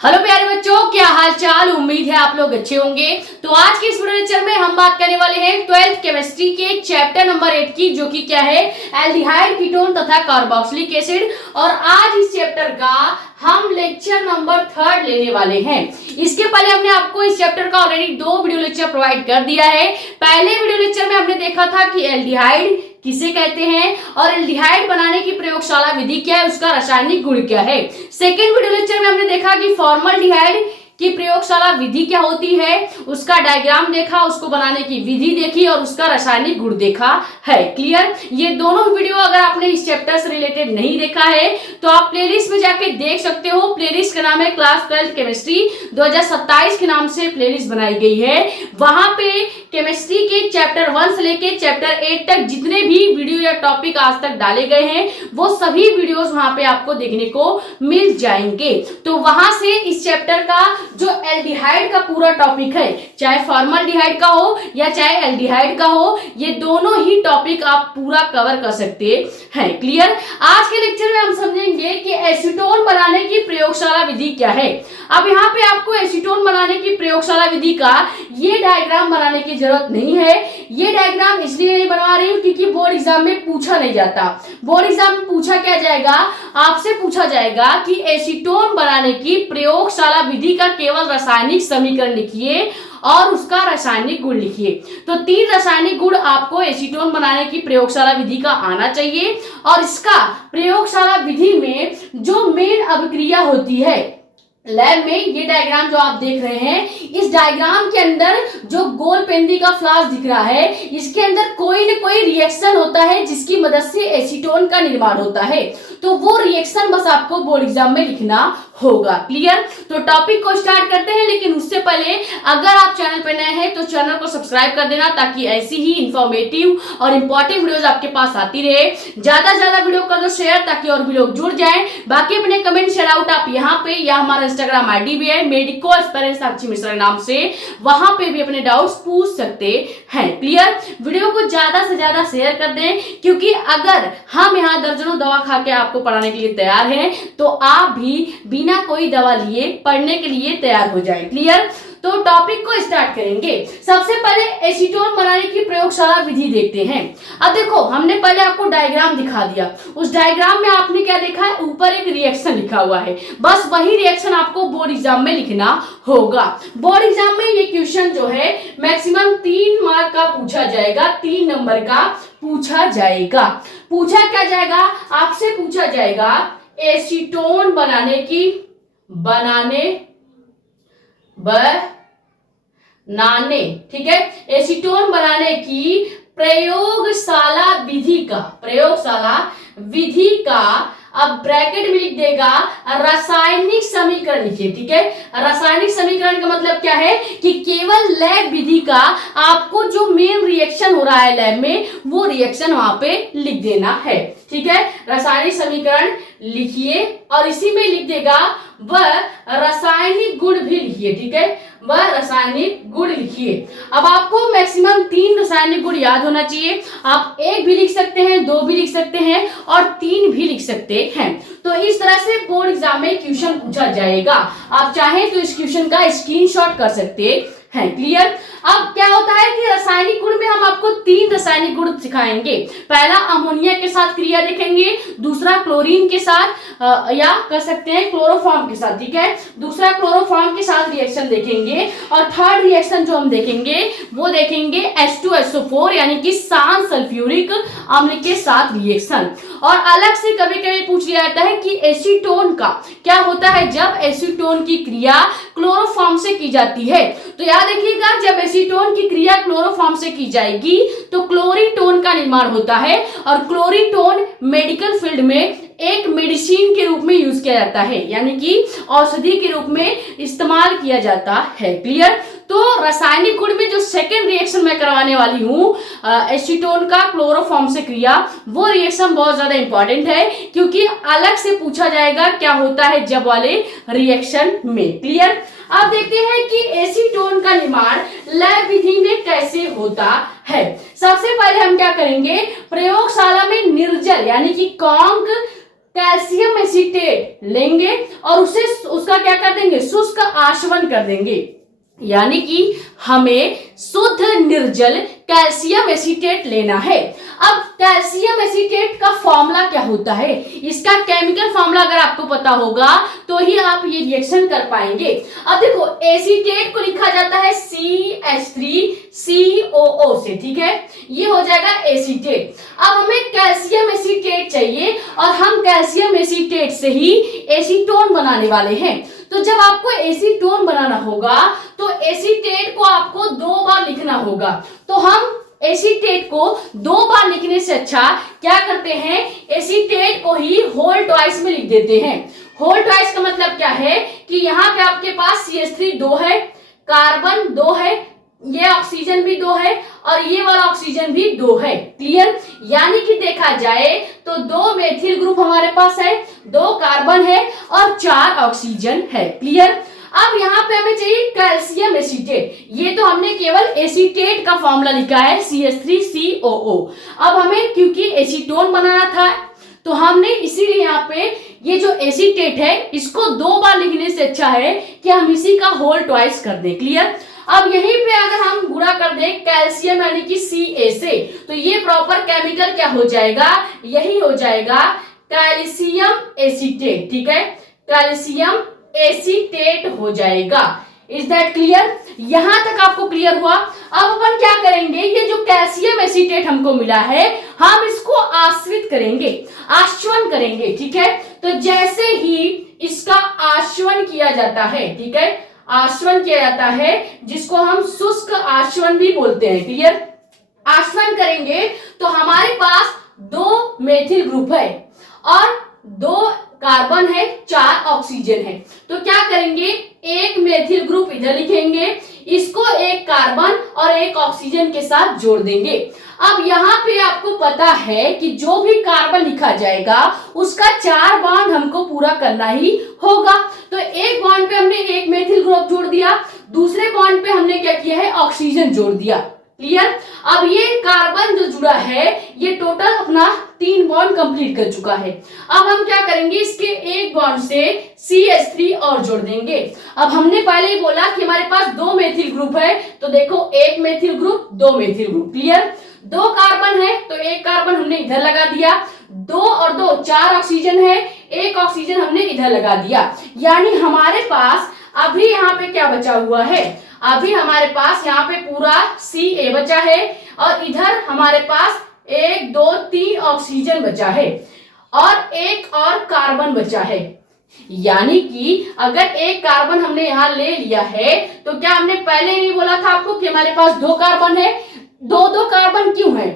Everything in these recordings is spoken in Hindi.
हेलो प्यारे बच्चों, क्या हाल चाल। उम्मीद है आप लोग अच्छे होंगे। तो आज के इस वीडियो लेक्चर में हम बात करने वाले हैं 12th केमिस्ट्री के चैप्टर नंबर 8 की, जो कि क्या है, एल्डिहाइड, कीटोन तथा कार्बोक्सिलिक एसिड। और आज इस चैप्टर का हम लेक्चर नंबर 3 लेने वाले हैं। इसके पहले हमने आपको इस चैप्टर का ऑलरेडी 2 वीडियो लेक्चर प्रोवाइड कर दिया है। पहले वीडियो लेक्चर में हमने देखा था कि एल्डिहाइड किसे कहते हैं और एल्डिहाइड बनाने की प्रयोगशाला विधि क्या है, उसका रासायनिक गुण क्या है। सेकेंड वीडियो लेक्चर में हमने देखा कि फॉर्मल्डिहाइड की प्रयोगशाला विधि क्या होती है, उसका डायग्राम देखा, उसको बनाने की विधि देखी और उसका रासायनिक गुण देखा है। क्लियर। ये दोनों वीडियो अगर आपने इस चैप्टर से रिलेटेड नहीं देखा है तो आप प्लेलिस्ट में जाके देख सकते हो। प्लेलिस्ट का नाम है क्लास 12 केमिस्ट्री 2027 के नाम से प्लेलिस्ट बनाई गई है। वहां पे केमिस्ट्री के चैप्टर 1 से लेके चैप्टर 8 तक जितने भी वीडियो या टॉपिक आज तक डाले गए हैं वो सभी वीडियोस वहां पे आपको देखने को मिल जाएंगे। तो वहां से इस चैप्टर का जो एल्डिहाइड का पूरा टॉपिक है, चाहे फॉर्मल्डिहाइड का हो या चाहे एल्डिहाइड का हो, ये दोनों ही टॉपिक आप पूरा कवर कर सकते हैं। क्लियर। आज के लेक्चर में हम समझेंगे कि एसीटोन बनाने की प्रयोगशाला विधि क्या है। अब यहाँ पे आपको एसीटोन बनाने की प्रयोगशाला विधि का ये डायग्राम बनाने की जरूरत नहीं है। ये डायग्राम इसलिए नहीं बनवा रही हूँ क्योंकि बोर्ड एग्जाम में पूछा नहीं जाता। बोर्ड एग्जाम में पूछा क्या जाएगा, आपसे पूछा जाएगा कि एसीटोन बनाने की प्रयोगशाला विधि का केवल रासायनिक समीकरण लिखिए और उसका रासायनिक गुण लिखिए। तो 3 रासायनिक गुण आपको एसीटोन बनाने की प्रयोगशाला विधि का आना चाहिए। और इसका प्रयोगशाला विधि में जो मेन अभिक्रिया होती है लैब में, ये डायग्राम जो आप देख रहे हैं, इस डायग्राम के अंदर जो गोल पेंदी का फ्लास्क दिख रहा है, इसके अंदर कोई न कोई रिएक्शन होता है जिसकी मदद से एसीटोन का निर्माण होता है। तो वो रिएक्शन बस आपको बोर्ड एग्जाम में लिखना होगा। क्लियर। तो टॉपिक को स्टार्ट करते हैं, लेकिन उससे पहले अगर आप चैनल पर नए हैं तो चैनल को सब्सक्राइब कर देना ताकि ऐसी ही इंफॉर्मेटिव और इंपॉर्टेंट वीडियोस आपके पास आती रहे। ज्यादा से ज्यादा वीडियो कर दो शेयर ताकि और भी लोग जुड़ जाएं। बाकी अपने कमेंट शेयर आउट आप यहाँ पे या हमारा इंस्टाग्राम आईडी भी है मेडिको एस्पिरेंट साक्षी मिश्रा नाम से, वहां पे भी अपने डाउट्स पूछ सकते हैं। क्लियर। वीडियो को ज्यादा से ज्यादा शेयर कर दें क्योंकि अगर हम यहाँ दर्जनों दवा खा के आपको पढ़ाने के लिए तैयार हैं तो आप भी बिना कोई दवा लिए पढ़ने के लिए तैयार हो जाए। क्लियर। तो टॉपिक को स्टार्ट करेंगे। सबसे पहले एसीटोन बनाने की प्रयोगशाला विधि देखते हैं। अब देखो, हमने पहले आपको डायग्राम दिखा दिया। उस डायग्राम में आपने क्या देखा है, ऊपर एक रिएक्शन लिखा हुआ है। बस वही रिएक्शन आपको बोर्ड एग्जाम में लिखना होगा। बोर्ड एग्जाम में ये क्वेश्चन जो है मैक्सिमम 3 मार्क का पूछा जाएगा, 3 नंबर का पूछा जाएगा। पूछा क्या जाएगा, आपसे पूछा जाएगा एसीटोन बनाने, ठीक है, एसीटोन बनाने की प्रयोगशाला विधि का अब ब्रैकेट में लिख देगा रासायनिक समीकरण लिखिए। ठीक है। रासायनिक समीकरण का मतलब क्या है कि केवल लैब विधि का आपको जो मेन रिएक्शन हो रहा है लैब में वो रिएक्शन वहां पे लिख देना है। ठीक है। रासायनिक समीकरण लिखिए और इसी में लिख देगा वह रासायनिक गुण भी लिखिए। ठीक है। वह रासायनिक गुण लिखिए। अब आपको मैक्सिमम 3 रासायनिक गुण याद होना चाहिए। आप 1 भी लिख सकते हैं, 2 भी लिख सकते हैं और 3 भी लिख सकते हैं। तो इस तरह से बोर्ड एग्जाम में क्वेश्चन पूछा जाएगा। आप चाहें तो इस क्वेश्चन का स्क्रीनशॉट कर सकते हैं। क्लियर। अब क्या होता है कि रासायनिक गुण में हम आपको 3 रासायनिक गुण सिखाएंगे। पहला अमोनिया के साथ क्रिया देखेंगे, दूसरा क्लोरीन के साथ या कह सकते हैं क्लोरोफॉर्म के साथ। ठीक है। दूसरा क्लोरोफॉर्म के साथ रिएक्शन देखेंगे और थर्ड रिएक्शन जो हम देखेंगे वो देखेंगे H2SO4 यानी कि शांत सल्फ्यूरिक अम्ल के साथ रिएक्शन। और अलग से कभी कभी पूछ लिया जाता है कि एसीटोन का क्या होता है जब एसीटोन की क्रिया क्लोरोफॉर्म से की जाती है। तो याद रखिएगा, जब एसीटोन की क्रिया क्लोरोफॉर्म से की जाएगी तो क्लोरीटोन का निर्माण होता है और क्लोरीटोन मेडिकल फील्ड में एक मेडिसिन के रूप में यूज किया जाता है, यानी कि औषधि के रूप में इस्तेमाल किया जाता है। क्लियर। तो रासायनिक गुण में जो सेकेंड रिएक्शन मैं करवाने वाली हूँ एसीटोन का क्लोरोफॉर्म से क्रिया, वो रिएक्शन बहुत ज्यादा इंपॉर्टेंट है क्योंकि अलग से पूछा जाएगा क्या होता है जब वाले रिएक्शन में। क्लियर। अब देखते हैं कि एसीटोन का निर्माण लैब विधि में कैसे होता है। सबसे पहले हम क्या करेंगे, प्रयोगशाला में निर्जल यानी कि कॉन्क कैल्शियम एसीटेट लेंगे और उसे उसका क्या कर देंगे, शुष्क आशवन कर देंगे। यानी कि हमें शुद्ध निर्जल कैल्शियम एसीटेट लेना है। अब कैल्शियम एसीटेट का फॉर्मूला क्या होता है, इसका केमिकल फॉर्मूला अगर आपको पता होगा तो ही आप ये रिएक्शन कर पाएंगे। अब देखो एसीटेट को लिखा जाता है CH3COO से, ठीक है, ये हो जाएगा एसीटेट। अब हमें कैल्शियम एसीटेट चाहिए और हम कैल्शियम एसीटेट से ही एसीटोन बनाने वाले हैं। तो जब आपको एसीटोन बनाना होगा तो एसीटेट को आपको 2 बार लिखना होगा। तो हम एसीटेट को 2 बार लिखने से अच्छा क्या करते हैं, एसीटेट को ही होल ट्वाइस में लिख देते हैं। होल ट्वाइस का मतलब क्या है कि यहाँ पे आपके पास CH3 2 है, कार्बन 2 है, ये ऑक्सीजन भी 2 है और ये वाला ऑक्सीजन भी 2 है। क्लियर, यानी कि देखा जाए तो 2 मेथिल ग्रुप हमारे पास है, 2 कार्बन है और 4 ऑक्सीजन है। क्लियर, अब यहाँ पे हमें चाहिए कैल्शियम एसीटेट। ये तो हमने केवल एसीटेट का फॉर्मूला लिखा है CH3COO। अब हमें क्योंकि एसीटोन बनाना था तो हमने इसीलिए यहाँ पे ये जो एसीटेट है इसको 2 बार लिखने से अच्छा है कि हम इसी का होल ट्वाइस कर दें। क्लियर, अब यहीं पे अगर हम गुणा कर दें कैल्शियम यानी कि Ca से तो ये प्रॉपर केमिकल क्या हो जाएगा, यही हो जाएगा कैल्शियम एसीटेट। ठीक है, कैल्शियम एसीटेट हो जाएगा। इज दैट क्लियर, यहां तक आपको क्लियर हुआ। अब अपन क्या करेंगे, ये जो कैल्शियम एसीटेट हमको मिला है हम इसको आश्रित करेंगे, आश्वन करेंगे। ठीक है, तो जैसे ही इसका आश्वन किया जाता है, ठीक है, आश्वन किया जाता है जिसको हम शुष्क आश्वन भी बोलते हैं। क्लियर, आश्वन करेंगे तो हमारे पास 2 मेथिल ग्रुप है और 2 कार्बन है, 4 ऑक्सीजन है। तो क्या करेंगे, एक मेथिल ग्रुप इधर लिखेंगे, इसको एक कार्बन और एक ऑक्सीजन के साथ जोड़ देंगे। अब यहाँ पे आपको पता है कि जो भी कार्बन लिखा जाएगा उसका 4 बॉन्ड हमको पूरा करना ही होगा। तो एक बॉन्ड पे हमने एक मेथिल ग्रुप जोड़ दिया, दूसरे बॉन्ड पे हमने क्या किया है, ऑक्सीजन जोड़ दिया। क्लियर, अब ये कार्बन जो जुड़ा है ये टोटल अपना 3 बॉन्ड कंप्लीट कर चुका है। अब हम क्या करेंगे, इसके एक बॉन्ड से CH3 और जोड़ देंगे। अब हमने पहले ही बोला कि हमारे पास 2 मेथिल ग्रुप है, तो देखो एक methyl group, 2 methyl group. Clear, 2 carbon है तो एक कार्बन हमने इधर लगा दिया, 2 और 2 4 ऑक्सीजन है, एक ऑक्सीजन हमने इधर लगा दिया। यानी हमारे पास अभी यहाँ पे क्या बचा हुआ है, अभी हमारे पास यहाँ पे पूरा Ca बचा है और इधर हमारे पास 1 2 3 ऑक्सीजन बचा है और एक और कार्बन बचा है। यानी कि अगर एक कार्बन हमने यहाँ ले लिया है तो क्या हमने पहले नहीं बोला था आपको कि हमारे पास 2 कार्बन है। 2 कार्बन क्यों है,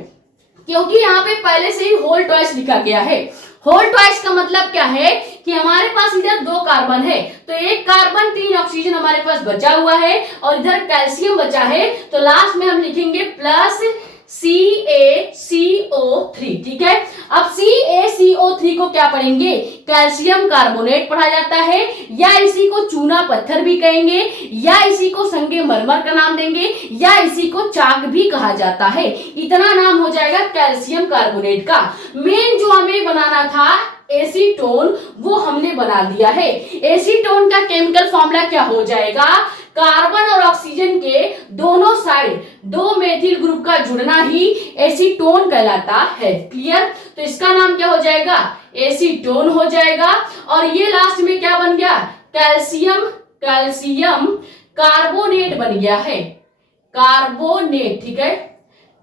क्योंकि यहाँ पे पहले से ही होल ट्वाइस लिखा गया है। होल ट्वाइस का मतलब क्या है कि हमारे पास इधर 2 कार्बन है तो एक कार्बन 3 ऑक्सीजन हमारे पास बचा हुआ है और इधर कैल्शियम बचा है, तो लास्ट में हम लिखेंगे प्लस CaCO3। ठीक है, अब CaCO3 को क्या पढ़ेंगे, कैल्शियम कार्बोनेट पढ़ा जाता है, या इसी को चूना पत्थर भी कहेंगे, या इसी को संगमरमर का नाम देंगे, या इसी को चाक भी कहा जाता है। इतना नाम हो जाएगा कैल्शियम कार्बोनेट का। मेन जो हमें बनाना था एसीटोन वो हमने बना दिया है। एसीटोन का केमिकल फॉर्मूला क्या हो जाएगा, कार्बन और ऑक्सीजन के दोनों साइड 2 मेथिल ग्रुप का जुड़ना ही एसीटोन कहलाता है। क्लियर, तो इसका नाम क्या हो जाएगा, एसीटोन हो जाएगा। और ये लास्ट में क्या बन गया, कैल्शियम कार्बोनेट बन गया है, कार्बोनेट। ठीक है,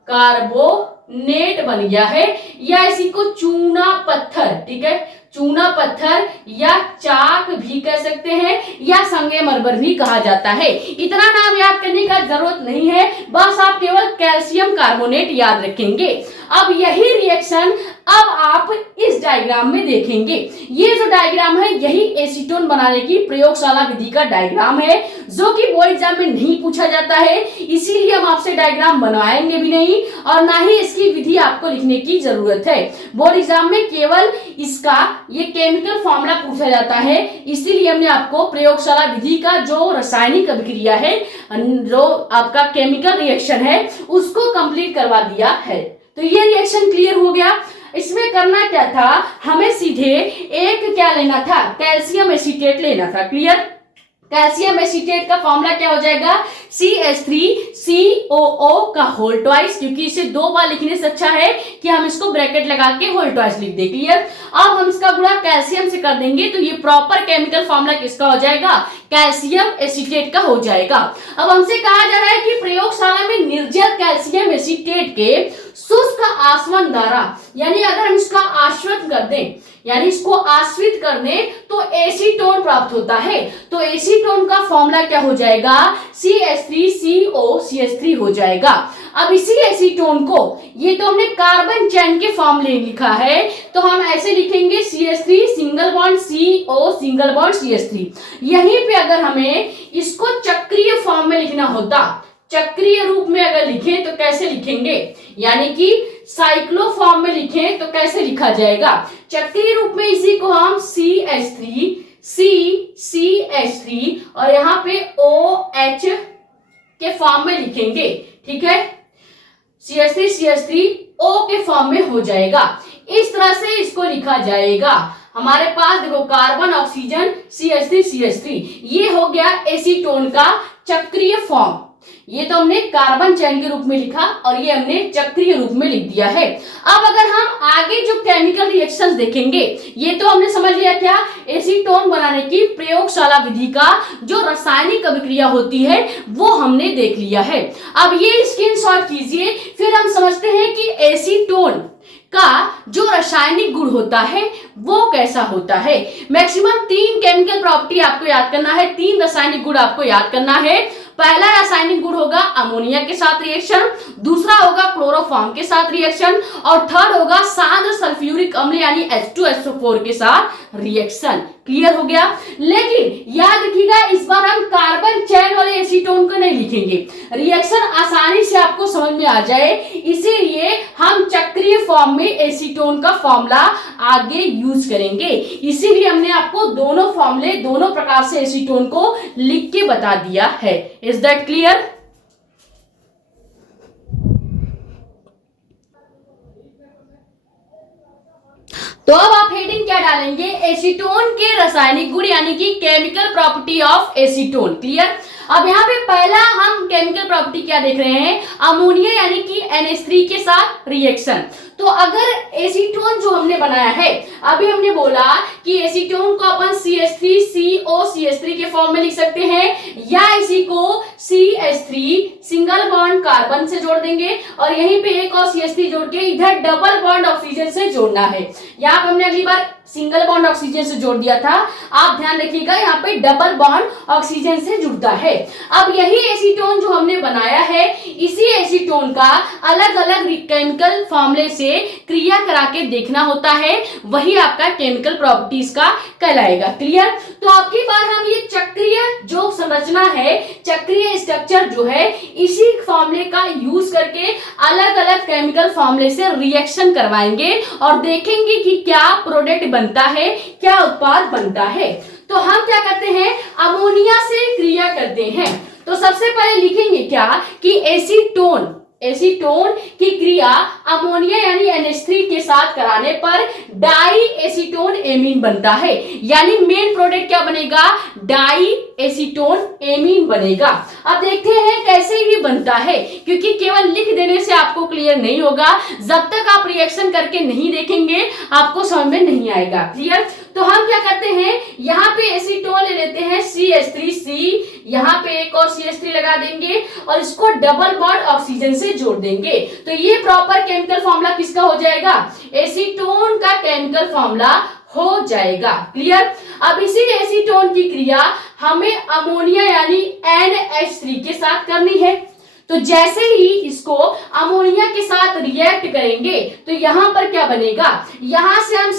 कार्बोनेट बन गया है, या इसी को चूना पत्थर, ठीक है, चूना पत्थर या चाक भी कह सकते हैं, या संगमरमर भी कहा जाता है। इतना नाम याद करने का जरूरत नहीं है, बस आप केवल कैल्शियम कार्बोनेट याद रखेंगे। अब यही रिएक्शन अब आप इस डायग्राम में देखेंगे। ये जो डायग्राम है यही एसीटोन बनाने की प्रयोगशाला विधि का डायग्राम है, जो कि बोर्ड एग्जाम में नहीं पूछा जाता है, इसीलिए हम आपसे डायग्राम बनवाएंगे भी नहीं और ना ही इसकी विधि आपको लिखने की जरूरत है। बोर्ड एग्जाम में केवल इसका ये केमिकल फॉर्मूला पूछा जाता है, इसीलिए हमने आपको प्रयोगशाला विधि का जो रासायनिक अभिक्रिया है, जो आपका केमिकल रिएक्शन है, उसको कंप्लीट करवा दिया है। तो ये रिएक्शन क्लियर हो गया। इसमें करना क्या था, हमें सीधे एक क्या लेना था, कैल्शियम एसीटेट लेना था। क्लियर? कैल्शियम एसीटेट का फॉर्मूला क्या हो जाएगा, CH3COO का होल ट्वाइस, क्योंकि इसे 2 बार लिखने से अच्छा है कि हम इसको ब्रैकेट लगा के होल ट्वाइस लिख दें। क्लियर? अब हम इसका गुणा कैल्शियम से कर देंगे तो ये प्रॉपर केमिकल फॉर्मूला किसका हो जाएगा, कैल्शियम एसीटेट का हो जाएगा। अब हमसे कहा जा रहा है कि प्रयोगशाला में निर्जल कैल्शियम एसीटेट के शुष्क आसवन द्वारा, यानी अगर हम इसका आश्रित कर दें, यानी इसको आश्रित कर दें तो एसीटोन प्राप्त होता है। तो एसीटोन का फॉर्मूला क्या हो जाएगा, CH3COCH3 हो जाएगा। अब इसी एसीटोन को, ये तो हमने कार्बन चैन के फॉर्मूले लिखा है, तो हम ऐसे लिखेंगे CH3 single bond CO single bond CH3। यहीं पे अगर हमें इसको चक्रीय फॉर्म में लिखना होता, चक्रीय रूप में अगर लिखें तो कैसे लिखेंगे, यानी कि साइक्लो फॉर्म में लिखें तो कैसे लिखा जाएगा, चक्रीय रूप में इसी को हम CH3 CCH3 और यहाँ पे OH के फॉर्म में लिखेंगे। ठीक है, CH3 CH3 O के फॉर्म में हो जाएगा। इस तरह से इसको लिखा जाएगा। हमारे पास देखो कार्बन ऑक्सीजन CH3 CH3, ये हो गया एसीटोन का चक्रीय फॉर्म। ये तो हमने कार्बन चैन के रूप में लिखा और ये हमने चक्रीय रूप में लिख दिया है। अब अगर हम आगे जो केमिकल रिएक्शंस देखेंगे, ये तो हमने समझ लिया क्या, एसीटोन बनाने की प्रयोगशाला विधि का जो रासायनिक अभिक्रिया होती है वो हमने देख लिया है। अब ये स्क्रीनशॉट कीजिए, फिर हम समझते हैं कि एसीटोन का जो रासायनिक गुण होता है वो कैसा होता है। मैक्सिमम 3 केमिकल प्रॉपर्टी आपको याद करना है, 3 रासायनिक गुण आपको याद करना है। पहला रासायनिक गुण होगा अमोनिया के साथ रिएक्शन, दूसरा होगा क्लोरोफॉर्म के साथ रिएक्शन और थर्ड होगा सांद्र सल्फ्यूरिक अम्ल यानी H2SO4 के साथ रिएक्शन। क्लियर हो गया? लेकिन याद रखिएगा इस बार हम कार्बन चैन वाले एसीटोन को नहीं लिखेंगे, रिएक्शन आसानी से आपको समझ में आ जाए, इसीलिए हम चक्रीय फॉर्म में एसीटोन का फॉर्मूला आगे यूज करेंगे। इसीलिए हमने आपको दोनों फॉर्मूले, दोनों प्रकार से एसीटोन को लिख के बता दिया है। Is that clear? तो अब आप हेडिंग क्या डालेंगे, एसीटोन के रासायनिक गुण यानी कि chemical property of acetone. Clear? अब यहाँ पे पहला हम केमिकल प्रॉपर्टी क्या देख रहे हैं, अमोनिया यानी कि NH3 के साथ रिएक्शन। तो अगर एसीटोन जो हमने बनाया है, अभी हमने बोला कि एसीटोन को अपन CH3COCH3 के फॉर्म में लिख सकते हैं या इसी को CH3 सिंगल बॉन्ड कार्बन से जोड़ देंगे और यहीं पे एक और CH3 जोड़ के इधर डबल बॉन्ड ऑक्सीजन से जोड़ना है। यहाँ पे हमने अगली बार सिंगल बॉन्ड ऑक्सीजन से जोड़ दिया था, आप ध्यान रखिएगा यहाँ पे डबल बॉन्ड ऑक्सीजन से जुड़ता है। अब यही एसीटोन जो हमने बनाया है, इसी एसीटोन का अलग अलग केमिकल फॉर्मूले से क्रिया करा के देखना होता है, वही आपका केमिकल प्रॉपर्टीज का कहलाएगा। क्लियर? तो आपकी बार हम ये चक्रीय जो संरचना है, चक्रीय स्ट्रक्चर जो है, इसी फॉर्मूले का यूज करके अलग अलग केमिकल फॉर्मूले से रिएक्शन करवाएंगे और देखेंगे कि क्या प्रोडक्ट बनता है, क्या उत्पाद बनता है। तो हम क्या करते हैं, अमोनिया से क्रिया करते हैं। तो सबसे पहले लिखेंगे क्या कि एसीटोन की क्रिया अमोनिया यानी NH3 के साथ कराने पर डाई एसीटोन एमीन बनता है, यानी मेन प्रोडक्ट क्या बनेगा, डाई एसीटोन एमीन बनेगा। अब देखते हैं कैसे ये बनता है, क्योंकि केवल लिख देने से आपको क्लियर नहीं होगा, जब तक आप रिएक्शन करके नहीं देखेंगे आपको समझ में नहीं आएगा। क्लियर? तो हम क्या करते हैं, यहाँ पे एसीटोन ले लेते हैं CH3C, यहाँ पे एक और CH3 लगा देंगे और इसको डबल बॉन्ड ऑक्सीजन से जोड़ देंगे। तो ये प्रॉपर केमिकल फॉर्मूला किसका हो जाएगा, एसीटोन का केमिकल फॉर्मूला हो जाएगा। क्लियर? अब इसी एसीटोन की क्रिया हमें अमोनिया यानी NH3 के साथ करनी है। तो जैसे ही इसको अमोनिया के साथ रिएक्ट करेंगे तो यहाँ पर क्या बनेगा, यहाँ से हम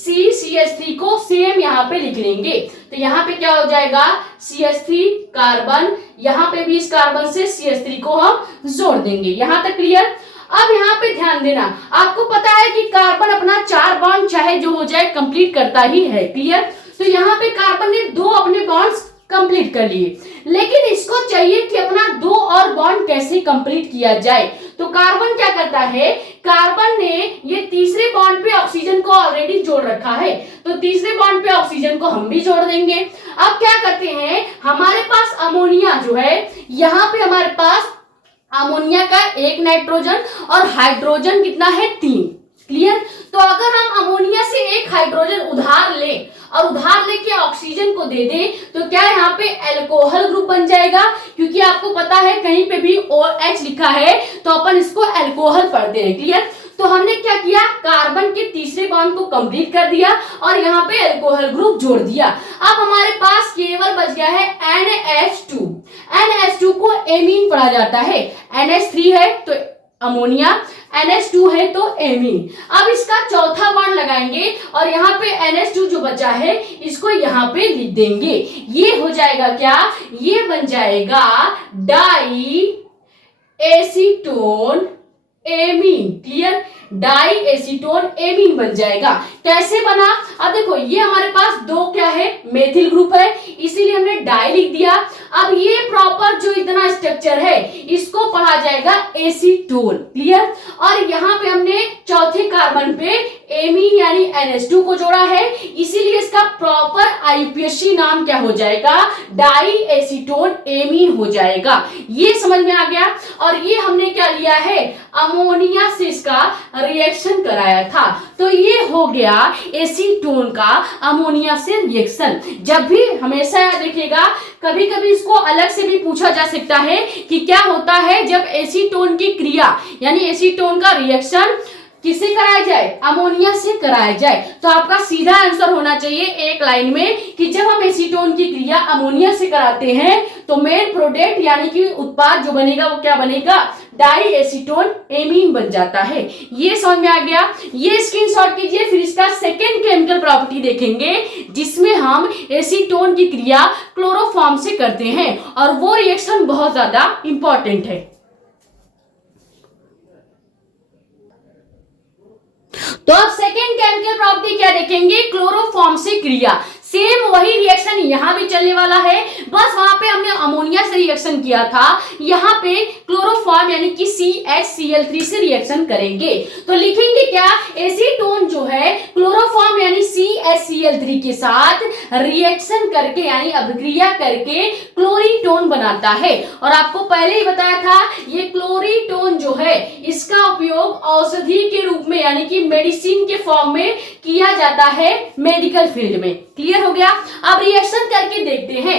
CH3 को सेम यहाँ पे लिख लेंगे। तो यहाँ पे क्या हो जाएगा, CH3 कार्बन, यहाँ पे भी इस कार्बन से CH3 को हम जोड़ देंगे। यहाँ तक क्लियर? अब यहाँ पे ध्यान देना, आपको पता है कि कार्बन अपना 4 बॉन्ड चाहे जो हो जाए कंप्लीट करता ही है। क्लियर? तो यहाँ पे कार्बन ने 2 अपने बॉन्ड्स कंप्लीट कर लिए, लेकिन इसको चाहिए कि अपना 2 और बॉन्ड कैसे कंप्लीट किया जाए। तो कार्बन क्या करता है कार्बन ने ये तीसरे बॉन्ड पे ऑक्सीजन को ऑलरेडी जोड़ रखा है, तो तीसरे बॉन्ड पे ऑक्सीजन को हम भी जोड़ देंगे। अब क्या करते हैं, हमारे पास अमोनिया जो है, यहाँ पे हमारे पास अमोनिया का एक नाइट्रोजन और हाइड्रोजन कितना है 3। क्लियर। तो अगर हम अमोनिया से एक हाइड्रोजन उधार ले और उधार लेके ऑक्सीजन को दे दें तो क्या यहाँ पे एल्कोहल ग्रुप बन जाएगा, क्योंकि आपको पता है कहीं पे भी OH लिखा है तो अपन इसको एल्कोहल पढ़ते हैं। क्लियर। तो हमने क्या किया, कार्बन के तीसरे बॉन्ड को कंप्लीट कर दिया और यहाँ पे एल्कोहल ग्रुप जोड़ दिया। अब हमारे पास केवल बच गया है NH2। NH2 को एमीन पढ़ा जाता है, NH3 है तो अमोनिया, NH2 है तो एमीन। अब इसका चौथा बॉन्ड लगाएंगे और यहाँ पे NH2 जो बचा है इसको यहाँ पे लिख देंगे। ये हो जाएगा क्या, ये बन जाएगा diacetone amine. Clear. Diacetone amine बन जाएगा। कैसे बना, अब देखो ये हमारे पास दो क्या है, मेथिल ग्रुप है, इसीलिए हमने डाई लिख दिया। अब ये प्रॉपर जो इतना स्ट्रक्चर है इसको पढ़ा जाएगा एसीटोन। क्लियर। और यहाँ पे हमने चौथे कार्बन पे एमीन यानी NH2 को जोड़ा है, इसीलिए इसका प्रॉपर IUPAC नाम क्या हो जाएगा, डाई एसीटोन एमीन हो जाएगा। ये समझ में आ गया। और ये हमने क्या लिया है, अमोनिया से इसका रिएक्शन कराया था, तो ये हो गया एसीटोन का अमोनिया से रिएक्शन। जब भी हमेशा याद रखिएगा, कभी कभी इसको अलग से भी पूछा जा सकता है कि क्या होता है जब एसीटोन की क्रिया यानी एसीटोन का रिएक्शन किससे कराया जाए, अमोनिया से कराया जाए। तो आपका सीधा आंसर होना चाहिए एक लाइन में कि जब हम एसीटोन की क्रिया अमोनिया से कराते हैं तो मेन प्रोडक्ट यानी कि उत्पाद जो बनेगा वो क्या बनेगा, डाई एसीटोन एमीन बन जाता है। ये समझ में आ गया। ये स्क्रीनशॉट कीजिए, फिर इसका सेकेंड केमिकल प्रॉपर्टी देखेंगे जिसमें हम एसीटोन की क्रिया क्लोरोफॉर्म से करते हैं और वो रिएक्शन बहुत ज्यादा इंपॉर्टेंट है। तो अब सेकेंड केमिकल प्रॉपर्टी क्या देखेंगे, क्लोरोफॉर्म से क्रिया। सेम वही रिएक्शन यहाँ भी चलने वाला है, बस वहां पे हमने अमोनिया से रिएक्शन किया था, यहाँ पे क्लोरोफॉर्म यानी कि CHCl3 से रिएक्शन करेंगे। तो लिखेंगे क्या, एसीटोन जो है क्लोरोफॉर्म यानी CHCl3 के साथ रिएक्शन करके यानी अभिक्रिया करके क्लोरीटोन बनाता है। और आपको पहले ही बताया था ये क्लोरीटोन जो है इसका उपयोग औषधि के रूप में यानी कि मेडिसिन के फॉर्म में किया जाता है मेडिकल फील्ड में। क्लियर हो गया। अब रिएक्शन करके देखते हैं।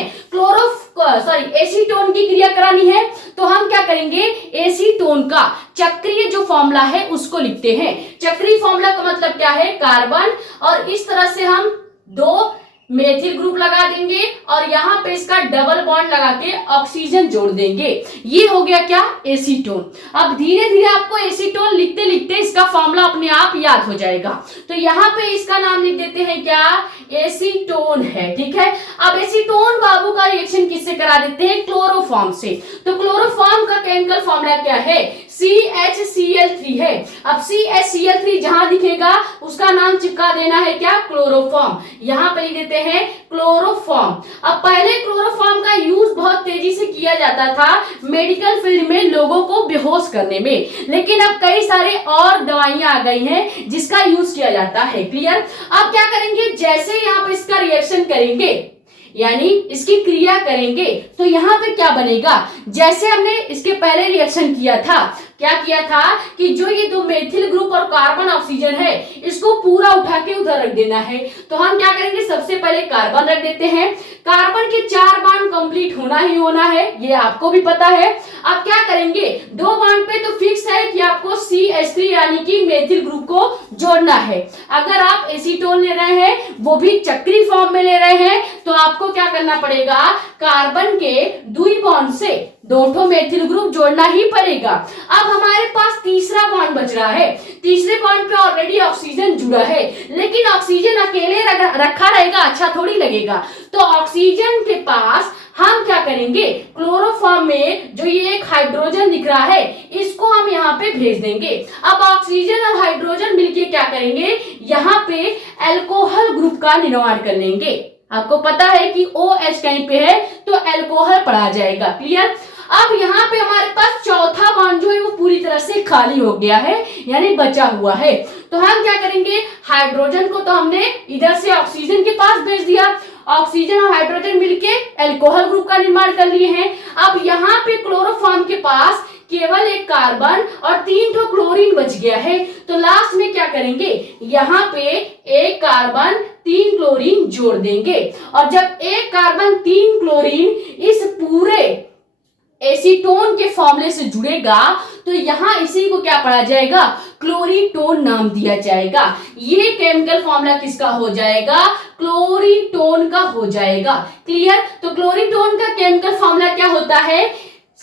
एसीटोन की क्रिया करानी है तो हम क्या करेंगे, एसीटोन का चक्रीय जो फॉर्मूला है उसको लिखते हैं। चक्रीय फॉर्मूला का मतलब क्या है, कार्बन, और इस तरह से हम दो मेथिल ग्रुप लगा देंगे और यहाँ पे इसका डबल बॉन्ड लगा के ऑक्सीजन जोड़ देंगे। ये हो गया क्या, एसीटोन। अब धीरे धीरे आपको एसीटोन लिखते लिखते इसका फॉर्मूला अपने आप याद हो जाएगा। तो यहाँ पे इसका नाम लिख देते हैं क्या, एसीटोन है। ठीक है। अब एसीटोन बाबू का रिएक्शन किससे करा देते हैं, क्लोरोफॉर्म से। तो क्लोरोफॉर्म का केमिकल फॉर्मूला क्या है, CHCl3 है। अब CHCl3 जहां दिखेगा उसका नाम चिपका देना है क्या, क्लोरोफॉर्म। यहाँ पे लिख देते हैं क्लोरोफॉर्म। अब पहले क्लोरोफॉर्म का यूज बहुत तेजी से किया जाता था मेडिकल फील्ड में लोगों को बेहोश करने में, लेकिन अब कई सारे और दवाइयां आ गई हैं जिसका यूज किया जाता है। क्लियर। अब क्या करेंगे, जैसे यहाँ पे इसका रिएक्शन करेंगे यानी इसकी क्रिया करेंगे तो यहाँ पे क्या बनेगा, जैसे हमने इसके पहले रिएक्शन किया था, क्या किया था कि जो ये दो मेथिल ग्रुप और कार्बन ऑक्सीजन है इसको पूरा उठा के उधर रख देना है। तो हम क्या करेंगे, सबसे पहले कार्बन रख देते हैं। कार्बन के 4 बॉन्ड कंप्लीट होना ही होना है, ये आपको भी पता है। अब क्या करेंगे, 2 बॉन्ड पे तो फिक्स है कि आपको CH3 यानी कि मेथिल ग्रुप को जोड़ना है। अगर आप एसीटोन ले रहे हैं वो भी चक्रीय फॉर्म में ले रहे हैं तो आपको क्या करना पड़ेगा, कार्बन के 2 बॉन्ड से 2 मेथिल ग्रुप जोड़ना ही पड़ेगा। अब हमारे पास तीसरा बॉन्ड बच रहा है, तीसरे बॉन्ड पे ऑलरेडी ऑक्सीजन जुड़ा है, लेकिन ऑक्सीजन अकेले रखा रहेगा अच्छा थोड़ी लगेगा। तो ऑक्सीजन के पास हम क्या करेंगे, क्लोरोफॉर्म में जो ये एक हाइड्रोजन दिख रहा है इसको हम यहाँ पे भेज देंगे। अब ऑक्सीजन और हाइड्रोजन मिलके क्या करेंगे, यहाँ पे एल्कोहल ग्रुप का निर्माण कर लेंगे। आपको पता है कि OH कहीं पे है तो एल्कोहल पढ़ा जाएगा। क्लियर। अब यहाँ पे हमारे पास चौथा बॉन्ड जो है वो पूरी तरह से खाली हो गया है, यानी बचा हुआ है। तो हम क्या करेंगे, हाइड्रोजन को तो हमने इधर से ऑक्सीजन के पास भेज दिया, ऑक्सीजन और हाइड्रोजन मिलके अल्कोहल ग्रुप का निर्माण कर लिए हैं। अब यहाँ पे क्लोरोफॉर्म के पास केवल एक कार्बन और 3 ठो क्लोरीन बच गया है। तो लास्ट में क्या करेंगे, यहाँ पे एक कार्बन 3 क्लोरीन जोड़ देंगे, और जब एक कार्बन 3 क्लोरीन इस पूरे एसीटोन के फॉर्मूले से जुड़ेगा तो यहाँ इसी को क्या पढ़ा जाएगा, क्लोरीटोन नाम दिया जाएगा। ये केमिकल फॉर्मूला किसका हो जाएगा, क्लोरीटोन का हो जाएगा। क्लियर। तो क्लोरीटोन का केमिकल फॉर्मूला क्या होता है,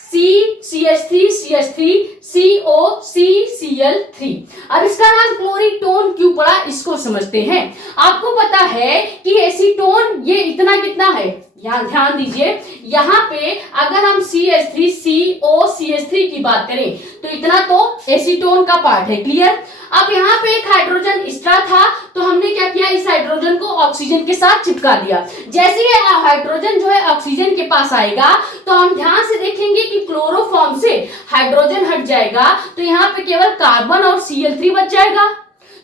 CH3CH3 COCCl3। अब इसका नाम क्लोरीटोन क्यों पड़ा, इसको समझते हैं। आपको पता है कि एसीटोन ये इतना कितना है, यहाँ ध्यान दीजिए, यहाँ पे अगर हम CH3 COCH3 की बात करें तो इतना तो एसीटोन का पार्ट है। क्लियर। अब यहाँ पे एक हाइड्रोजन एक्स्ट्रा था, तो हमने क्या किया, इस हाइड्रोजन को ऑक्सीजन के साथ चिपका दिया। जैसे ही हाइड्रोजन जो है ऑक्सीजन के पास आएगा तो हम ध्यान से देखेंगे कि क्लोरोफॉर्म से हाइड्रोजन हट जाएगा, तो यहाँ पे केवल कार्बन और Cl3 बच जाएगा।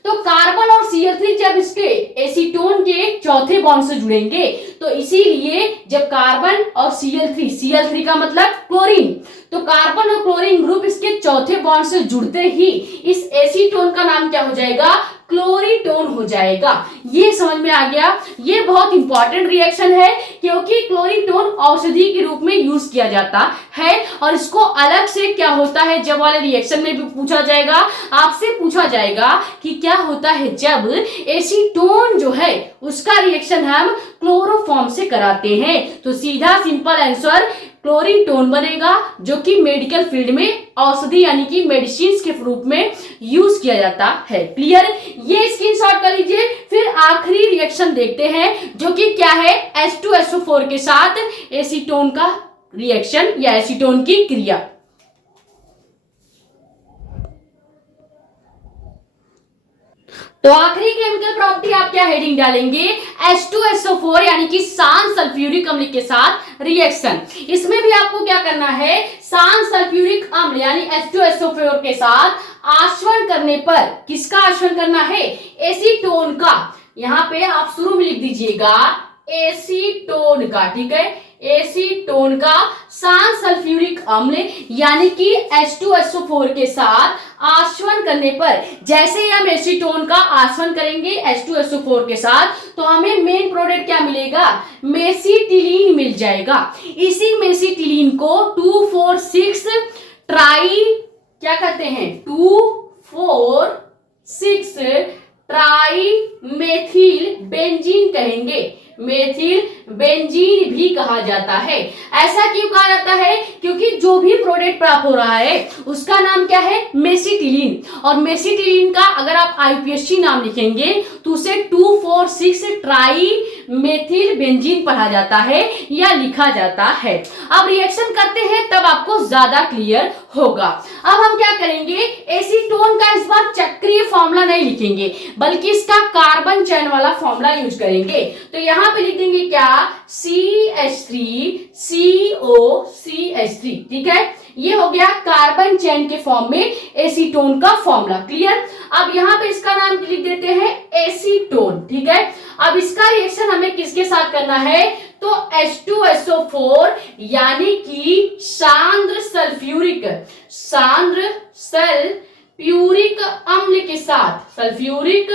तो कार्बन और Cl3 जब इसके एसीटोन के चौथे बॉन्ड से जुड़ेंगे तो इसीलिए जब कार्बन और Cl3 का मतलब क्लोरीन, तो कार्बन और क्लोरीन ग्रुप इसके चौथे बॉन्ड से जुड़ते ही इस एसीटोन का नाम क्या हो जाएगा, क्लोरीटोन हो जाएगा। ये समझ में आ गया। ये बहुत इंपॉर्टेंट रिएक्शन है क्योंकि क्लोरीटोन औषधि के रूप में यूज किया जाता है, और इसको अलग से क्या होता है जब वाले रिएक्शन में भी पूछा जाएगा, आपसे पूछा जाएगा कि क्या होता है जब एसीटोन जो है उसका रिएक्शन हम क्लोरोफॉर्म से कराते हैं। तो सीधा सिंपल आंसर क्लोरीटोन बनेगा, जो कि मेडिकल फील्ड में औषधि यानी कि मेडिसिन के रूप में यूज किया जाता है। क्लियर। ये स्क्रीनशॉट कर लीजिए। फिर आखिरी रिएक्शन देखते हैं जो कि क्या है, H2SO4 के साथ एसीटोन का रिएक्शन या एसीटोन की क्रिया। तो आखिरी केमिकल प्रॉपर्टी आप क्या हेडिंग डालेंगे, H2SO4 यानी कि शांत सल्फ्यूरिक अम्ल के साथ रिएक्शन। इसमें भी आपको क्या करना है, शांत सल्फ्यूरिक अम्ल यानी H2SO4 के साथ आश्वरण करने पर, किसका आश्वरण करना है, एसीटोन का। यहाँ पे आप शुरू में लिख दीजिएगा एसीटोन का, ठीक है, एसीटोन का शांत सल्फ्यूरिक अम्ल यानी कि H2SO4 के साथ आश्वरण करने पर, जैसे ही हम एसीटोन का आश्वरण करेंगे H2SO4 के साथ तो हमें मेन प्रोडक्ट क्या मिलेगा, मेसिटिलीन मिल जाएगा। इसी मेसिटिलीन को 2,4,6 ट्राई क्या कहते हैं, 2,4,6 ट्राई मेथिल बेंजीन कहेंगे, मेथिल बेंजीन भी कहा जाता है। ऐसा क्यों कहा जाता है, क्योंकि जो भी प्रोडक्ट प्राप्त हो रहा है उसका नाम क्या है, मेसिटिलीन, और मेसिटिलीन का अगर आप आईपीएससी नाम लिखेंगे तो उसे 2,4,6 ट्राई मेथिल बेंजीन पढ़ा जाता है या लिखा जाता है। अब रिएक्शन करते हैं तब आपको ज्यादा क्लियर होगा। अब हम क्या करेंगे, एसीटोन का इस बार चक्रीय फॉर्मूला नहीं लिखेंगे बल्कि इसका कार्बन चैन वाला फॉर्मूला यूज करेंगे। तो यहाँ पे लिख देंगे क्या, CH3COCH3, ठीक है, ये हो गया कार्बन चैन के फॉर्म में एसीटोन का फॉर्मूला। क्लियर। अब यहाँ पे इसका नाम लिख देते हैं एसीटोन, ठीक है। अब इसका रिएक्शन हमें किसके साथ करना है, तो H2SO4 यानी कि सांद्र सल्फ्यूरिक अम्ल के साथ, सल्फ्यूरिक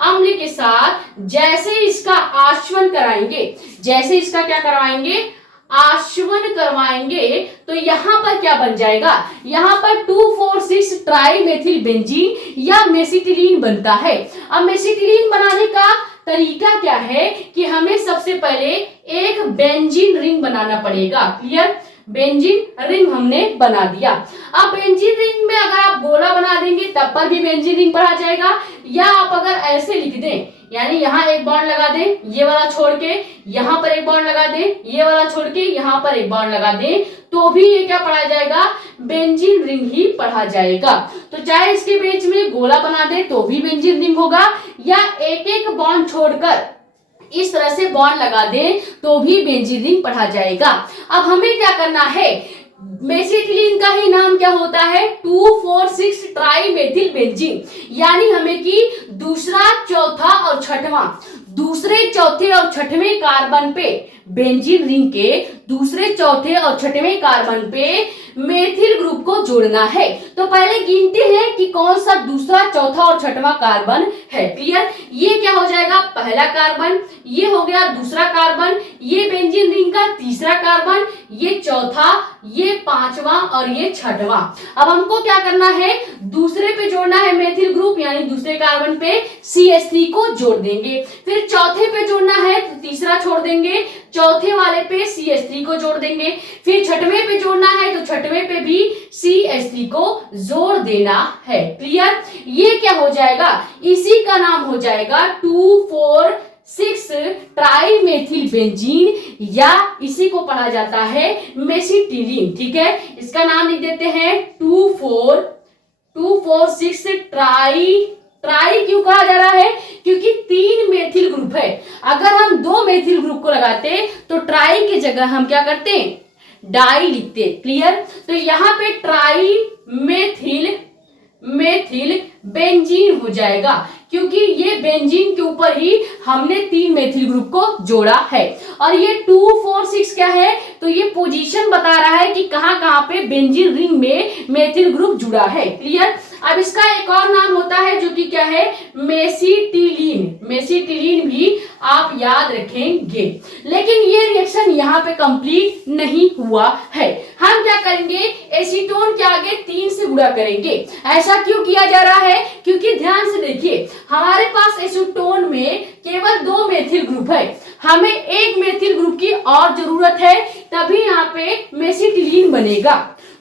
अम्ल के साथ जैसे इसका आश्वरण कराएंगे, जैसे इसका क्या करवाएंगे, आश्वरण करवाएंगे, तो यहाँ पर क्या बन जाएगा, यहाँ पर 2,4,6 ट्राई मेथिल बेंजीन या मेसिटिलीन बनता है। अब मेसिटिलीन बनाने का तरीका क्या है कि हमें सबसे पहले एक बेंजीन रिंग बनाना पड़ेगा। क्लियर। बेंजीन रिंग हमने बना दिया। अब बेंजीन रिंग में अगर आप गोला बना देंगे तब पर भी बेंजीन रिंग पढ़ा जाएगा, या आप अगर ऐसे लिख दें, यानी यहाँ एक बॉन्ड लगा दें, ये वाला छोड़ के यहाँ पर एक बॉन्ड लगा दें, ये वाला छोड़ के यहाँ पर एक बॉन्ड लगा दें, तो भी ये क्या पढ़ा जाएगा, बेंजीन रिंग ही पढ़ा जाएगा। तो चाहे इसके बीच में गोला बना दे तो भी बेंजीन रिंग होगा, या एक एक बॉन्ड छोड़कर इस तरह से बॉन्ड लगा दे तो भी बेंजीन रिंग पढ़ा जाएगा। अब हमें क्या करना है, मेसिटिलीन का ही नाम क्या होता है, 2,4,6 ट्राइमेथिल बेंजीन। यानी हमें कि दूसरा, चौथा और छठवां, दूसरे, चौथे और छठवें कार्बन पे, बेंजीन रिंग के दूसरे, चौथे और छठवें कार्बन पे मेथिल ग्रुप को जोड़ना है। तो पहले गिनते हैं कि कौन सा दूसरा, चौथा और छठवां कार्बन है। क्लियर? ये क्या हो जाएगा, पहला कार्बन, ये हो गया दूसरा कार्बन, ये बेंजीन रिंग का तीसरा कार्बन, ये चौथा, ये पांचवा और ये छठवां। अब हमको क्या करना है, दूसरे पे जोड़ना है मेथिल ग्रुप, यानी दूसरे कार्बन पे CH3 को जोड़ देंगे। फिर चौथे पे जोड़ना है तो तीसरा छोड़ देंगे, चौथे वाले पे CH3 को जोड़ देंगे। फिर छठवें पे जोड़ना है तो छठवें पे भी CH3 को जोड़ देना है। क्लियर? ये क्या हो जाएगा, इसी का नाम हो जाएगा 2,4,6 ट्राइमेथिल बेंजीन, या इसी को पढ़ा जाता है मेसिटिलीन। ठीक है, इसका नाम लिख देते हैं 2,4,6 ट्राई क्यों कहा जा रहा है, क्योंकि 3 मेथिल ग्रुप है। अगर हम 2 मेथिल ग्रुप को लगाते तो ट्राई की जगह हम क्या करते, डाई लिखते। क्लियर? तो यहाँ पे ट्राई मेथिल बेंजीन हो जाएगा, क्योंकि ये बेंजीन के ऊपर ही हमने 3 मेथिल ग्रुप को जोड़ा है। और ये 2,4,6 क्या है, तो ये पोजीशन बता रहा है कि कहां कहां पे बेंजीन रिंग में मेथिल ग्रुप जुड़ा है। क्लियर? अब इसका एक और नाम होता है जो कि क्या है, मेसिटिलीन। मेसिटिलीन भी आप याद रखेंगे। लेकिन ये रिएक्शन यहाँ पे कंप्लीट नहीं हुआ है। हम क्या करेंगे, एसीटोन के आगे 3 से गुणा करेंगे। ऐसा क्यों किया जा रहा है, क्योंकि ध्यान से देखिए, हमारे पास एसीटोन में केवल 2 मेथिल ग्रुप है, हमें एक मेथिल ग्रुप की और जरूरत है, तभी यहाँ पे मेसिटिलीन बनेगा।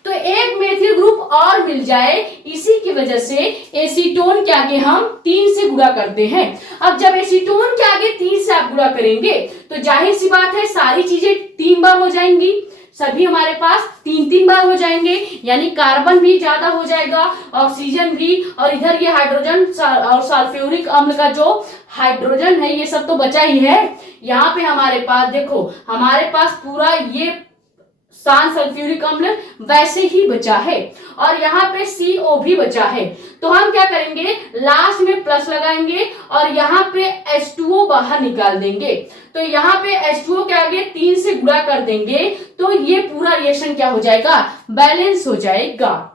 तो एक मेथिल ग्रुप और मिल जाए, इसी की वजह से एसीटोन के आगे हम 3 से गुणा करते हैं। अब जब एसीटोन के आगे 3 से आप गुणा करेंगे तो जाहिर सी बात है सारी चीजें 3 बार हो जाएंगी, सभी हमारे पास 3 बार हो जाएंगे, यानी कार्बन भी ज्यादा हो जाएगा, ऑक्सीजन भी, और इधर ये हाइड्रोजन और सल्फ्यूरिक अम्ल का जो हाइड्रोजन है ये सब तो बचा ही है। यहाँ पे हमारे पास देखो, हमारे पास पूरा ये शांत सल्फ्यूरिक अम्ल वैसे ही बचा है, और यहाँ पे CO भी बचा है। तो हम क्या करेंगे, लास्ट में प्लस लगाएंगे और यहाँ पे H2O बाहर निकाल देंगे। तो यहाँ पे H2O के आगे 3 से गुणा कर देंगे, तो ये पूरा रिएक्शन क्या हो जाएगा, बैलेंस हो जाएगा।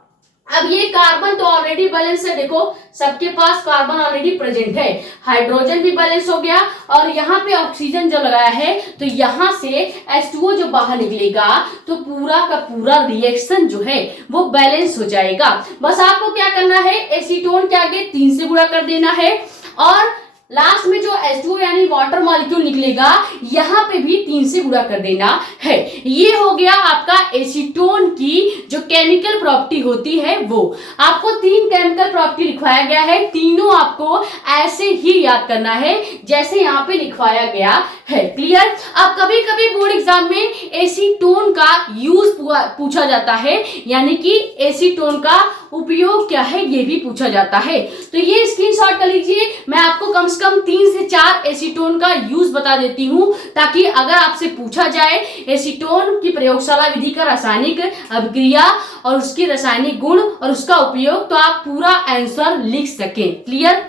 अब ये कार्बन तो ऑलरेडी बैलेंस है, देखो सबके पास कार्बन ऑलरेडी प्रेजेंट है, हाइड्रोजन भी बैलेंस हो गया, और यहाँ पे ऑक्सीजन जो लगाया है तो यहाँ से H2O जो बाहर निकलेगा तो पूरा का पूरा रिएक्शन जो है वो बैलेंस हो जाएगा। बस आपको क्या करना है, एसीटोन के आगे 3 से गुणा कर देना है, और लास्ट में जो H2O यानी वाटर मॉलिक्यूल निकलेगा यहाँ पे भी 3 से गुणा कर देना है। ये हो गया आपका एसीटोन की जो केमिकल प्रॉपर्टी होती है वो। आपको 3 केमिकल प्रॉपर्टी लिखवाया गया है, तीनों आपको ऐसे ही याद करना है जैसे यहाँ पे लिखवाया गया है। क्लियर? अब कभी कभी बोर्ड एग्जाम में एसीटोन का यूज पूछा जाता है, यानी कि एसीटोन का उपयोग क्या है ये भी पूछा जाता है। तो ये स्क्रीनशॉट कर लीजिए, मैं आपको कम से कम 3 से 4 एसीटोन का यूज बता देती हूँ, ताकि अगर आपसे पूछा जाए एसीटोन की प्रयोगशाला विधि का रासायनिक अभिक्रिया और उसके रासायनिक गुण और उसका उपयोग, तो आप पूरा आंसर लिख सकें। क्लियर?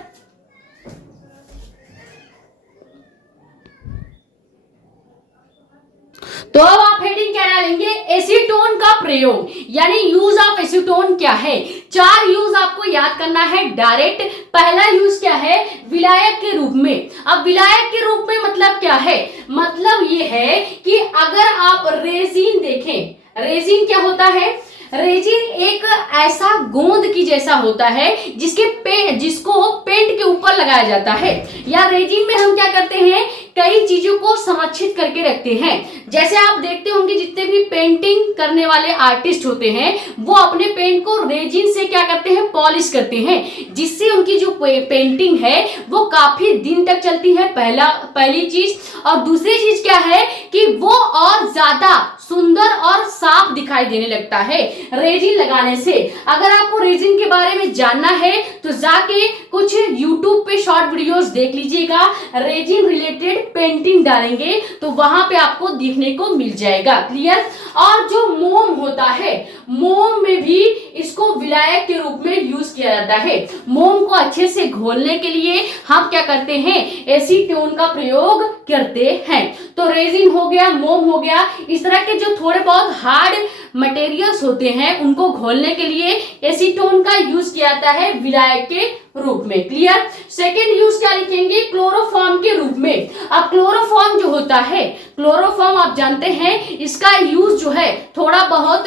तो अब आप हेडिंग क्या डालेंगे, एसीटोन का प्रयोग, यानी यूज ऑफ एसीटोन क्या है। 4 यूज आपको याद करना है डायरेक्ट। पहला यूज क्या है, विलायक के रूप में। अब विलायक के रूप में मतलब क्या है, मतलब ये है कि अगर आप रेजिन देखें, रेजिन क्या होता है, रेजिन एक ऐसा गोंद की जैसा होता है जिसको पेंट के ऊपर लगाया जाता है, या रेजिन में हम क्या करते हैं, कई चीजों को संरक्षित करके रखते हैं। जैसे आप देखते होंगे जितने भी पेंटिंग करने वाले आर्टिस्ट होते हैं वो अपने पेंट को रेजिन से क्या करते हैं, पॉलिश करते हैं, जिससे उनकी जो पेंटिंग है वो काफी दिन तक चलती है। पहली चीज, और दूसरी चीज क्या है कि वो और ज्यादा सुंदर सुंदर और साफ दिखाई देने लगता है रेजिन लगाने से। अगर आपको रेजिन के बारे में जानना है तो जाके कुछ YouTube पे शॉर्ट वीडियोस देख लीजिएगा, रेजिन रिलेटेड पेंटिंग डालेंगे तो वहां पे आपको देखने को मिल जाएगा। क्लियर। और जो मोम होता है, मोम में भी इसको विलायक के रूप में यूज किया जाता है। मोम को अच्छे से घोलने के लिए हम क्या करते हैं, एसीटोन का प्रयोग करते हैं। तो रेजिन हो गया, मोम हो गया, इस तरह के जो थोड़े बहुत हार्ड मटेरियल्स होते हैं उनको घोलने के लिए एसीटोन का यूज किया जाता है विलायक के रूप में। क्लियर। सेकेंड यूज क्या लिखेंगे, क्लोरोफॉर्म के रूप में। अब क्लोरोफॉर्म जो होता है, क्लोरोफॉर्म आप जानते हैं इसका यूज जो है थोड़ा बहुत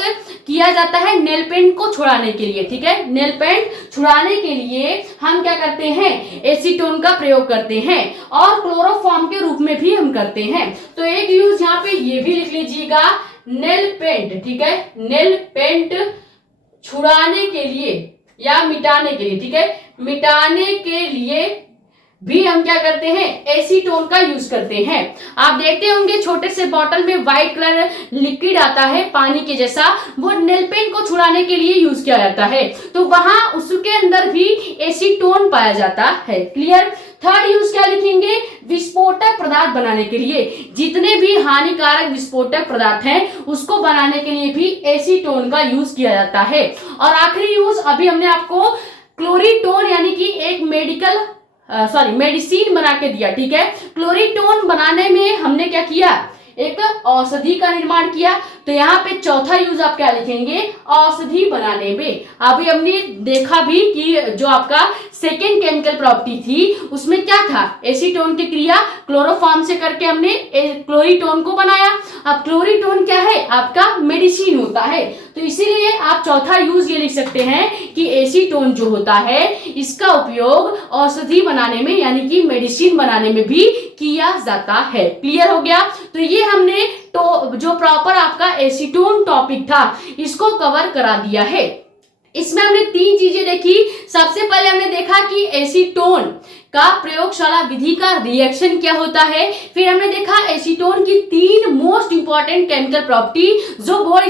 किया जाता है नेल पेंट को छुड़ाने के लिए। ठीक है, नेल पेंट छुड़ाने के लिए हम क्या करते हैं, एसीटोन का प्रयोग करते हैं और क्लोरोफॉर्म के रूप में भी हम करते हैं। तो एक यूज यहाँ पे ये भी लिख लीजिएगा, नेल पेंट। ठीक है, नेल पेंट छुड़ाने के लिए या मिटाने के लिए, ठीक है, मिटाने के लिए भी हम क्या करते हैं, एसीटोन का यूज करते हैं। आप देखते होंगे छोटे से बॉटल में व्हाइट कलर लिक्विड आता है पानी के जैसा, वो नेल पेंट को छुड़ाने के लिए यूज किया जाता है। तो वहां उसके अंदर भी एसीटोन पाया जाता है। क्लियर। थर्ड यूज क्या लिखेंगे, विस्फोटक पदार्थ बनाने के लिए। जितने भी हानिकारक विस्फोटक पदार्थ हैं उसको बनाने के लिए भी एसीटोन का यूज किया जाता है। और आखिरी यूज अभी हमने आपको क्लोरीटोन यानी कि एक मेडिसिन बना के दिया। ठीक है, क्लोरीटोन बनाने में हमने क्या किया, एक औषधि का निर्माण किया। तो यहाँ पे चौथा यूज आप क्या लिखेंगे, औषधि बनाने में। अभी हमने देखा भी कि जो आपका सेकेंड केमिकल प्रॉपर्टी थी उसमें क्या था, एसीटोन की क्रिया क्लोरोफॉर्म से करके हमने क्लोरीटोन को बनाया। अब क्लोरीटोन क्या है, आपका मेडिसिन होता है। तो इसीलिए आप चौथा यूज ये लिख सकते हैं कि एसीटोन जो होता है इसका उपयोग औषधि बनाने में यानी कि मेडिसिन बनाने में भी किया जाता है। क्लियर हो गया। तो ये हमने तो जो प्रॉपर आपका एसीटोन टॉपिक था इसको कवर करा दिया है। इसमें हमने तीन चीजें देखी। सबसे पहले हमने देखा कि एसीटोन का प्रयोगशाला विधि का रिएक्शन क्या होता है। फिर हमने देखा एसीटोन की तीन मोस्ट इंपॉर्टेंट केमिकल प्रॉपर्टी जो बोर्ड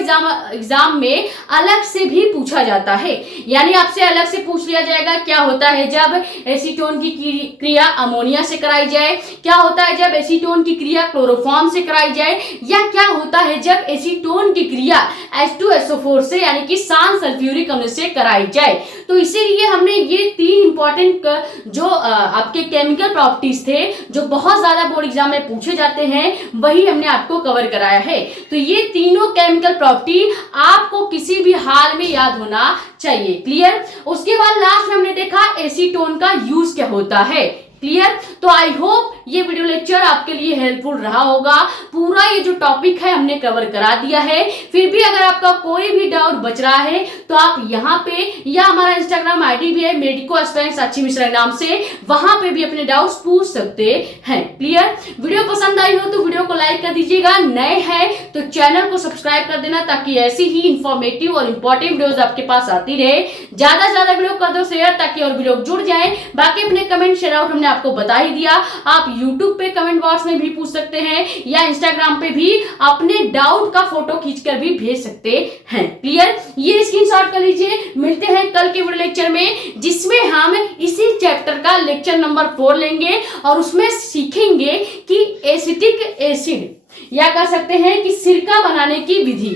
एग्जाम में अलग से भी पूछा जाता है। यानी आपसे अलग से पूछ लिया जाएगा क्या होता है जब एसीटोन की क्रिया अमोनिया से कराई जाए, क्या होता है जब एसीटोन की क्रिया क्लोरोफॉर्म से कराई जाए, या क्या होता है जब एसीटोन की क्रिया H2SO4 से यानी कि सांस सल्फ्यूरिक अम्ल से कराई जाए। तो इसीलिए हमने ये तीन इंपॉर्टेंट जो आपके केमिकल प्रॉपर्टीज थे जो बहुत ज्यादा बोर्ड एग्जाम में पूछे जाते हैं वही हमने आपको कवर कराया है। तो ये तीनों केमिकल प्रॉपर्टी आपको किसी भी हाल में याद होना चाहिए। क्लियर। उसके बाद लास्ट में हमने देखा एसीटोन का यूज क्या होता है। क्लियर। तो आई होप ये वीडियो लेक्चर आपके लिए हेल्पफुल रहा होगा। पूरा ये जो टॉपिक है हमने कवर करा दिया है। फिर भी अगर आपका कोई भी डाउट बच रहा है तो आप यहाँ पे या हमारा इंस्टाग्राम आईडी भी है मेडिको एस्पिरेंट साक्षी मिश्रा नाम से, वहां पे भी अपने डाउट्स पूछ सकते हैं। क्लियर। वीडियो पसंद आई हो तो वीडियो को लाइक कर दीजिएगा, नए हैं तो चैनल को सब्सक्राइब कर देना ताकि ऐसी ही इंफॉर्मेटिव और इंपॉर्टेंट वीडियोस आपके पास आती रहे। ज्यादा से ज्यादा वीडियो कर दो शेयर ताकि और भी लोग जुड़ जाए। बाकी अपने कमेंट शेयर आउट हमने आपको बता ही दिया। आप YouTube पे कमेंट बॉक्स में भी पूछ सकते हैं या इंस्टाग्राम पे भी अपने डाउट का फोटो खींचकर भी भेज सकते हैं। क्लियर। ये स्क्रीनशॉट कर लीजिए। मिलते हैं कल के वीडियो लेक्चर में जिसमें हम इसी चैप्टर का लेक्चर नंबर 4 लेंगे और उसमें सीखेंगे कि एसिटिक एसिड या कह सकते हैं कि सिरका बनाने की विधि।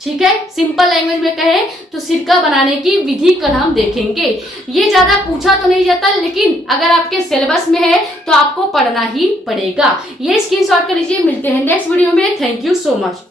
ठीक है, सिंपल लैंग्वेज में कहें तो सिरका बनाने की विधि कल हम देखेंगे। ये ज्यादा पूछा तो नहीं जाता लेकिन अगर आपके सिलेबस में है तो आपको पढ़ना ही पड़ेगा। ये स्क्रीनशॉट कर लीजिए। मिलते हैं नेक्स्ट वीडियो में। Thank you so much.